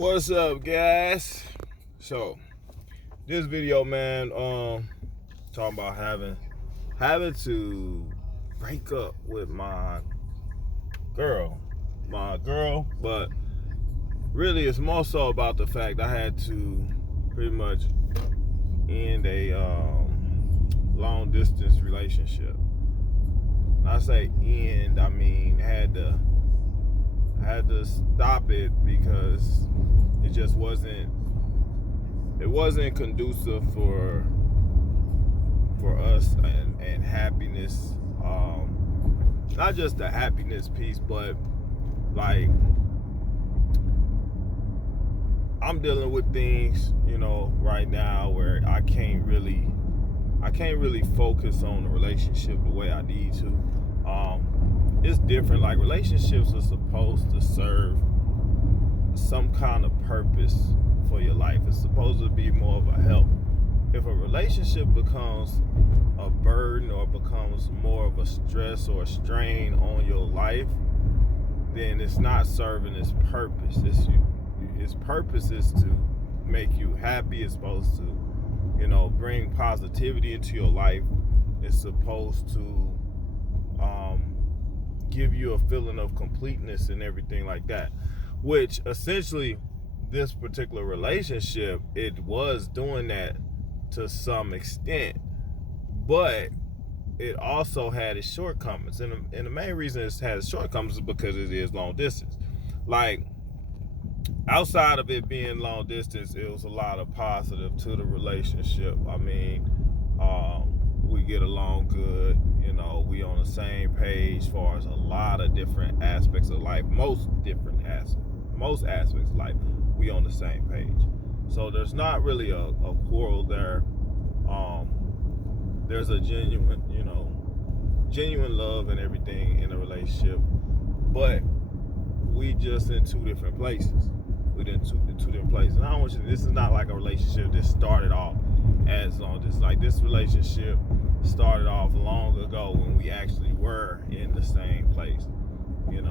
What's up, guys? So this video, man, talking about having to break up with girl, my girl, but really it's more so about the fact I had to pretty much end a long distance relationship. When I say end, I mean had to stop it because it just wasn't conducive for us and happiness. Not just the happiness piece, but like I'm dealing with things, right now where I can't really focus on the relationship the way I need to. It's different. Like, relationships are supposed to serve some kind of purpose for your life. It's supposed to be more of a help. If a relationship becomes a burden or becomes more of a stress or a strain on your life, then it's not serving its purpose. Its purpose is to make you happy. It's supposed to, bring positivity into your life. It's supposed to give you a feeling of completeness and everything like that, which essentially this particular relationship, it was doing that to some extent, but it also had its shortcomings, and the main reason it has shortcomings is because it is long distance. Like, outside of it being long distance, it was a lot of positive to the relationship. I mean, we get along good. We on the same page as far as a lot of different aspects of life. Most aspects of life, we on the same page. So there's not really a quarrel there. There's a genuine love and everything in a relationship, but we just in two different places. We in two different places. And I don't want you. This is not like a relationship that started off as long. Just like this relationship started off long ago when we actually were in the same place.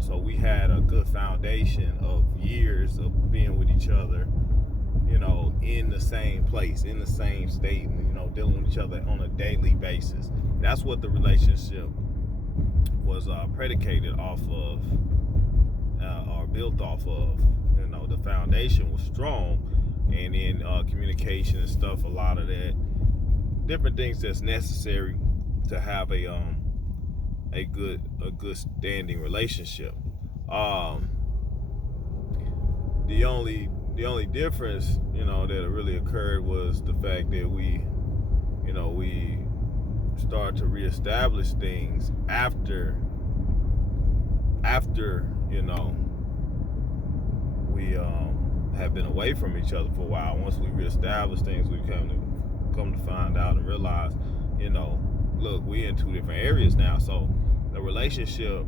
So we had a good foundation of years of being with each other. In the same place, in the same state, dealing with each other on a daily basis. That's what the relationship was predicated off of, or built off of. The foundation was strong, and in communication and stuff, a lot of that, different things that's necessary to have a good standing relationship. The only difference, that really occurred was the fact that we started to reestablish things after we have been away from each other for a while. Once we reestablished things, we come to find out and realize, look, we in two different areas now. So the relationship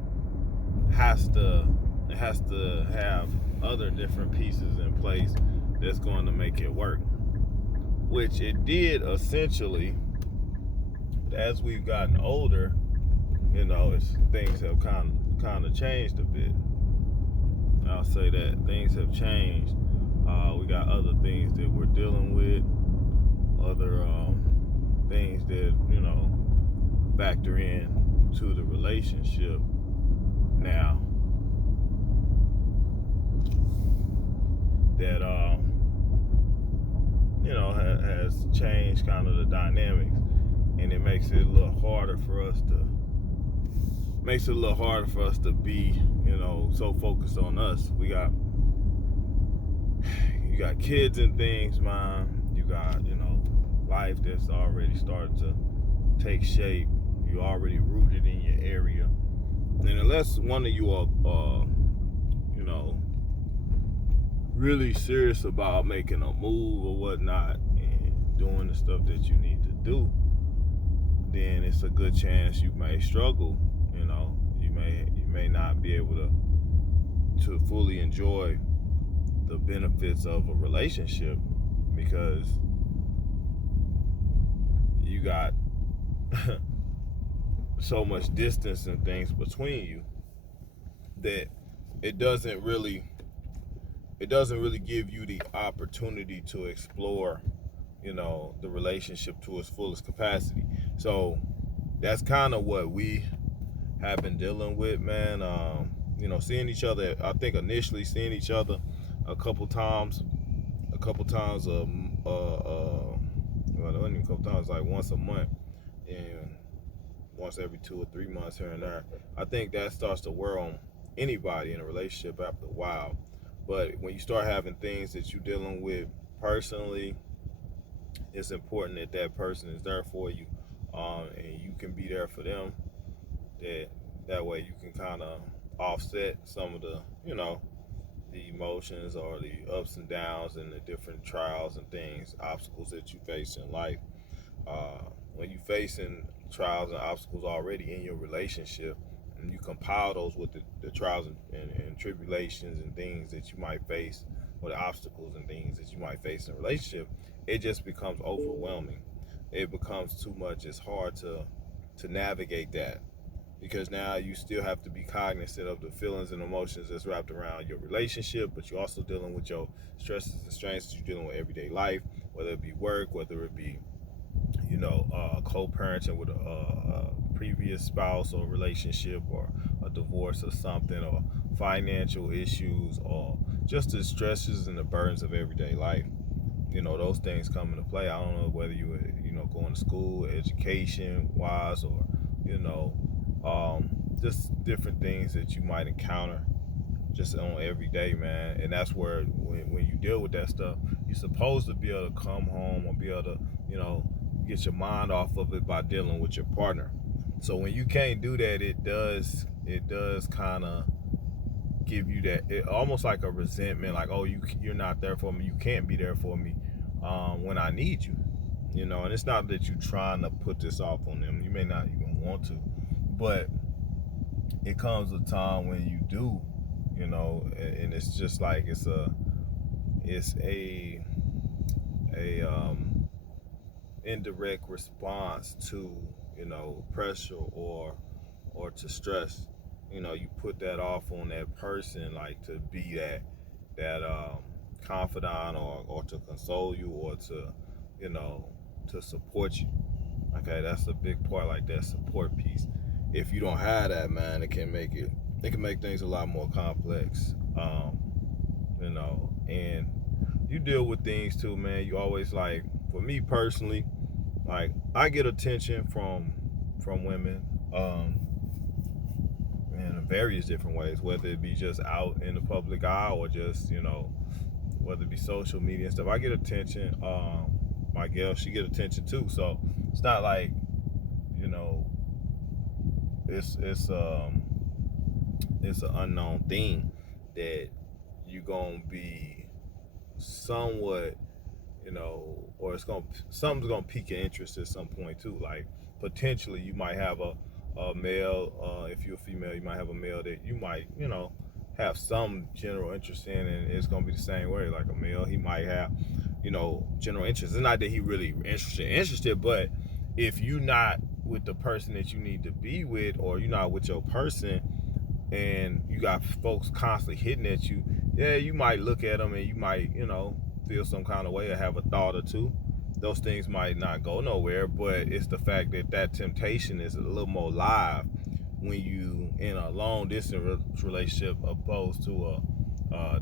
has to have other different pieces in place that's going to make it work, which it did essentially. As we've gotten older, things have kind of changed a bit. I'll say that things have changed. We got other things that we're dealing with, other things that factor in to the relationship now, that has changed kind of the dynamics, and it makes it a little harder for us to be, so focused on us. You got kids and things, man. You got, life that's already started to take shape. You're already rooted in your area. And unless one of you are, really serious about making a move or whatnot and doing the stuff that you need to do, then it's a good chance you may struggle. You may not be able to fully enjoy the benefits of a relationship because you got so much distance and things between you that it doesn't really it doesn't really give you the opportunity to explore, the relationship to its fullest capacity. So that's kind of what we have been dealing with, man. Seeing each other. I think initially seeing each other a couple times, well, it wasn't even a couple times, like once a month, and once every 2 or 3 months here and there. I think that starts to wear on anybody in a relationship after a while. But when you start having things that you're dealing with personally, it's important that that person is there for you, and you can be there for them. That way you can kind of offset some of the emotions or the ups and downs and the different trials and things, obstacles that you face in life. When you facing trials and obstacles already in your relationship, and you compile those with the trials and tribulations and things that you might face, or the obstacles and things that you might face in a relationship, it just becomes overwhelming. It becomes too much. It's hard to navigate that, because now you still have to be cognizant of the feelings and emotions that's wrapped around your relationship, but you're also dealing with your stresses and strains that you're dealing with everyday life, whether it be work, whether it be co-parenting with a previous spouse or relationship, or a divorce or something, or financial issues, or just the stresses and the burdens of everyday life. Those things come into play. I don't know whether you going to school, education wise, or just different things that you might encounter just on every day, man. And that's where when you deal with that stuff, you're supposed to be able to come home or be able to get your mind off of it by dealing with your partner. So when you can't do that, it does kind of give you that, almost like a resentment, like, oh, you're not there for me, you can't be there for me when I need you. And it's not that you're trying to put this off on them, you may not even want to, but it comes a time when you do, and it's just like it's a indirect response to pressure or to stress. You put that off on that person, like to be that confidant, or to console you, or to to support you. Okay, that's a big part, like that support piece. If you don't have that, man, it can make things a lot more complex. And you deal with things too, man. You always, like, for me personally, like, I get attention from women, in various different ways, whether it be just out in the public eye, or just whether it be social media and stuff. I get attention. My girl, she get attention too. So it's not like it's an unknown thing that you're gonna be somewhat, or something's gonna pique your interest at some point too. Like, potentially you might have a male, if you're a female, you might have a male that you might, have some general interest in, and it's gonna be the same way. Like a male, he might have, general interest. It's not that he really interested, but if you're not with the person that you need to be with, or you're not with your person, and you got folks constantly hitting at you, yeah, you might look at them and you might, feel some kind of way or have a thought or two. Those things might not go nowhere, but it's the fact that temptation is a little more live when you in a long distance relationship, opposed to a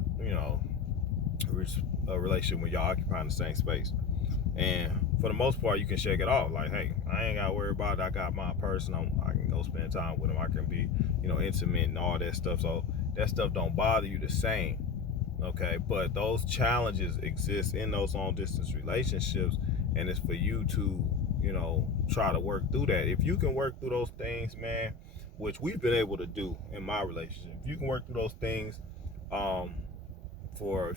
relationship when y'all occupying the same space. And for the most part, you can shake it off. Like, hey, I ain't got to worry about it. I got my person. I can go spend time with them. I can be, intimate and all that stuff. So that stuff don't bother you the same. Okay, but those challenges exist in those long distance relationships, and it's for you to, try to work through that. If you can work through those things, man, which we've been able to do in my relationship, if you can work through those things, for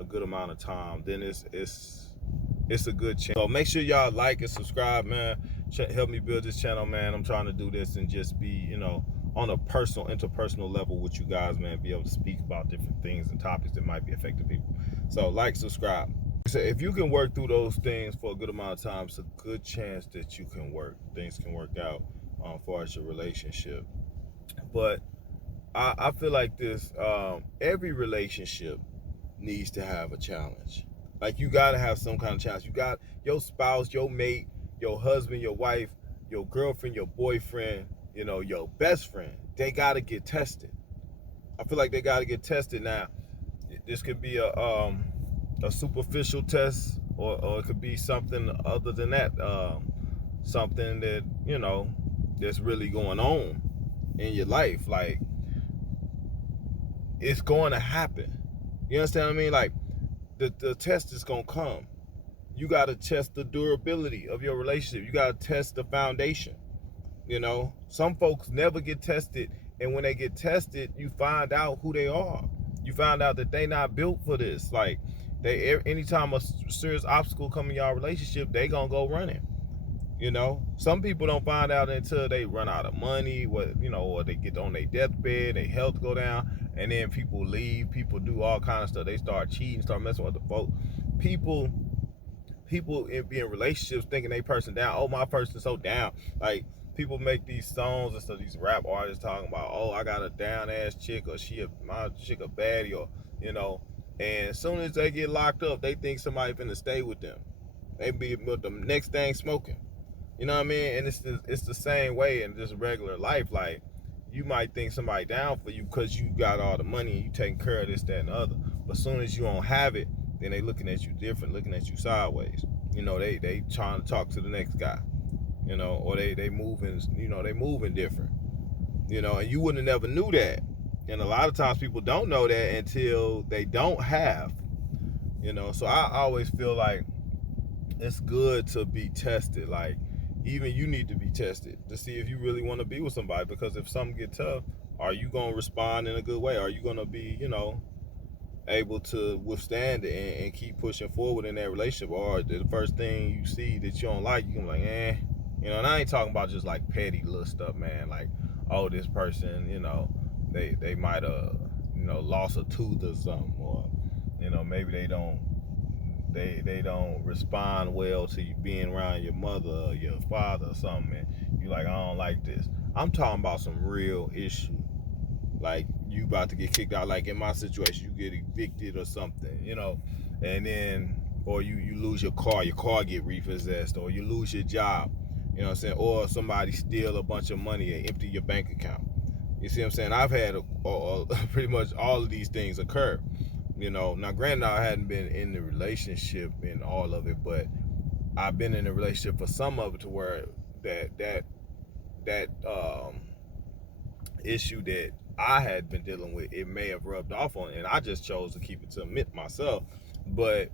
a good amount of time, then it's a good chance. So make sure y'all like and subscribe, man. Help me build this channel, man. I'm trying to do this and just be, on a personal, interpersonal level with you guys, man. Be able to speak about different things and topics that might be affecting people. So like, subscribe. So if you can work through those things for a good amount of time, it's a good chance that things can work out as far as your relationship. But I feel like this. Every relationship needs to have a challenge. Like you gotta have some kind of challenge. You got your spouse, your mate, your husband, your wife, your girlfriend, your boyfriend, your best friend. They gotta get tested. I feel like they gotta get tested now. This could be a superficial test, or it could be something other than that. Something that that's really going on in your life. Like it's going to happen. You understand what I mean? Like the test is gonna come. You gotta test the durability of your relationship. You gotta test the foundation. Some folks never get tested, and when they get tested, you find out who they are. You find out that they not built for this. Like anytime a serious obstacle come in y'all relationship, they gonna go running. Some people don't find out until they run out of money, or they get on their deathbed, their health go down, and then people leave, people do all kind of stuff. They start cheating, start messing with the folks. People be in relationships thinking they person down. Oh, my person's so down. Like people make these songs and stuff, these rap artists talking about, oh, I got a down ass chick, or my chick a baddie, or and as soon as they get locked up, they think somebody finna stay with them. They be with the next thing smoking. You know what I mean? And it's the same way in just regular life. Like, you might think somebody down for you because you got all the money and you taking care of this, that, and the other. But as soon as you don't have it, then they looking at you different, looking at you sideways. They trying to talk to the next guy. Or they moving, they moving different. And you wouldn't have never knew that. And a lot of times people don't know that until they don't have. So I always feel like it's good to be tested. Like, even you need to be tested to see if you really want to be with somebody, because if something get tough, are you going to respond in a good way? Are you going to be, able to withstand it and keep pushing forward in that relationship? Or the first thing you see that you don't like, you can be like, and I ain't talking about just like petty little stuff, man. Like, oh, this person, they might have, lost a tooth or something, or, maybe they don't respond well to you being around your mother or your father or something, and you like, I don't like this. I'm talking about some real issue. Like, you about to get kicked out. Like in my situation, you get evicted or something, and then, or you lose your car get repossessed, or you lose your job, you know what I'm saying, or somebody steal a bunch of money and empty your bank account. You see what I'm saying? I've had pretty much all of these things occur. Now granted, I hadn't been in the relationship in all of it, but I've been in a relationship for some of it, to where that issue that I had been dealing with, it may have rubbed off on, and I just chose to keep it to myself. But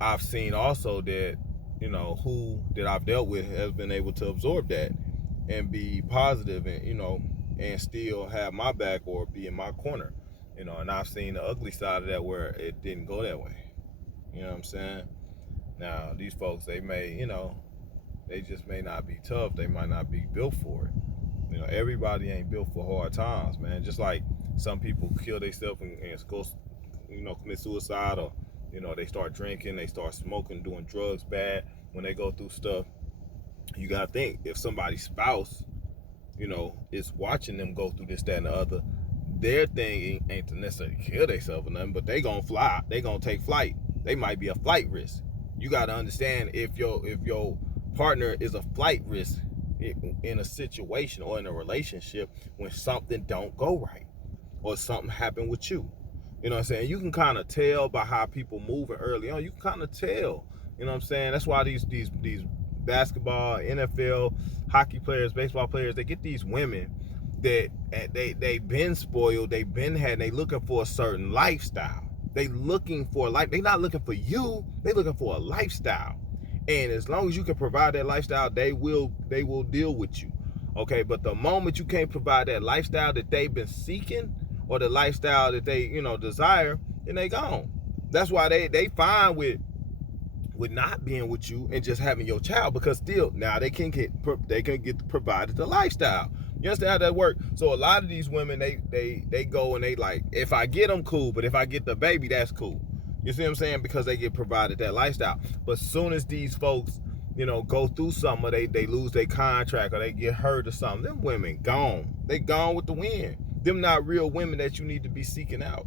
I've seen also that, who that I've dealt with has been able to absorb that and be positive, and and still have my back or be in my corner. And I've seen the ugly side of that, where it didn't go that way. You know what I'm saying? Now, these folks, they may, they just may not be tough. They might not be built for it. Everybody ain't built for hard times, man. Just like some people kill themselves and go, commit suicide, or, they start drinking, they start smoking, doing drugs bad when they go through stuff. You got to think, if somebody's spouse, is watching them go through this, that, and the other, their thing ain't to necessarily kill themselves or nothing, but they gonna fly. They gonna take flight. They might be a flight risk. You gotta understand, if your partner is a flight risk in a situation or in a relationship, when something don't go right or something happen with you. You know what I'm saying? You can kind of tell by how people moving early on. You can kind of tell. You know what I'm saying? That's why these basketball, NFL, hockey players, baseball players, they get these women that they've been spoiled, they've been had, they looking for a certain lifestyle. They looking for a life. They not looking for you. They looking for a lifestyle. And as long as you can provide that lifestyle, they will deal with you. Okay, but the moment you can't provide that lifestyle that they've been seeking, or the lifestyle that they desire, then they gone. That's why they fine with not being with you and just having your child, because still now they can get provided the lifestyle. You understand how that works? So a lot of these women, they go and they like, if I get them, cool, but if I get the baby, that's cool. You see what I'm saying? Because they get provided that lifestyle. But as soon as these folks, go through something, or they lose their contract, or they get hurt or something, them women gone. They gone with the wind. them not real women that you need to be seeking out.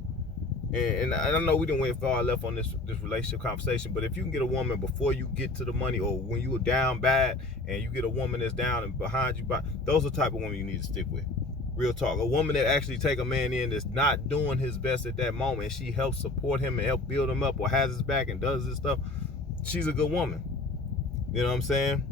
And I don't know, we didn't went far left on this relationship conversation, but if you can get a woman before you get to the money, or when you were down bad and you get a woman that's down and behind you, those are the type of women you need to stick with. Real talk. A woman that actually take a man in that's not doing his best at that moment, and she helps support him and help build him up, or has his back and does this stuff, she's a good woman. You know what I'm saying?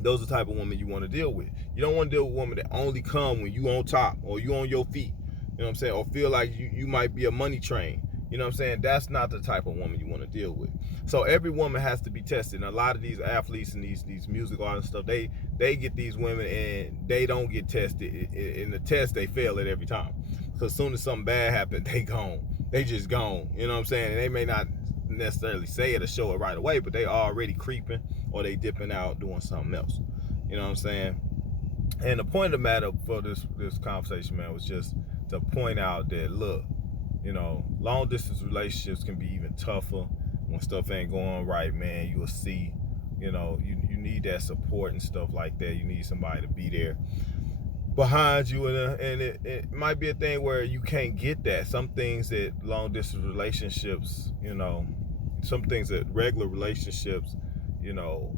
Those are the type of woman you want to deal with. You don't want to deal with a woman that only come when you on top or you on your feet. You know what I'm saying? Or feel like you might be a money train. You know what I'm saying? That's not the type of woman you want to deal with. So every woman has to be tested. And a lot of these athletes and these music artists stuff, they get these women and they don't get tested. In the test, they fail it every time. So as soon as something bad happens, they gone. They just gone. You know what I'm saying? And they may not necessarily say it or show it right away, but they already creeping or they dipping out doing something else. You know what I'm saying? And the point of the matter for this conversation, man, was just to point out that, look, you know, long distance relationships can be even tougher when stuff ain't going right, man. You'll see, you know, you need that support and stuff like that. You need somebody to be there behind you, and it might be a thing where you can't get that. Some things that long distance relationships, you know, some things that regular relationships, you know,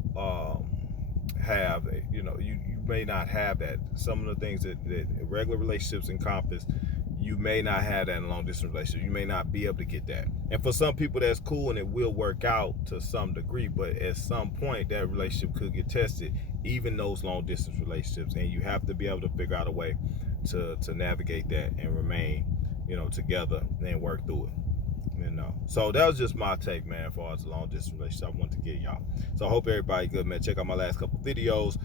have, you know, you may not have that. Some of the things that regular relationships encompass, you may not have that in a long distance relationship. You may not be able to get that. And for some people, that's cool and it will work out to some degree, but at some point that relationship could get tested, even those long distance relationships. And you have to be able to figure out a way to navigate that and remain, you know, together and work through it. You know, so that was just my take, man, as far as the long distance relationship I want to get y'all. So I hope everybody good, man. Check out my last couple videos.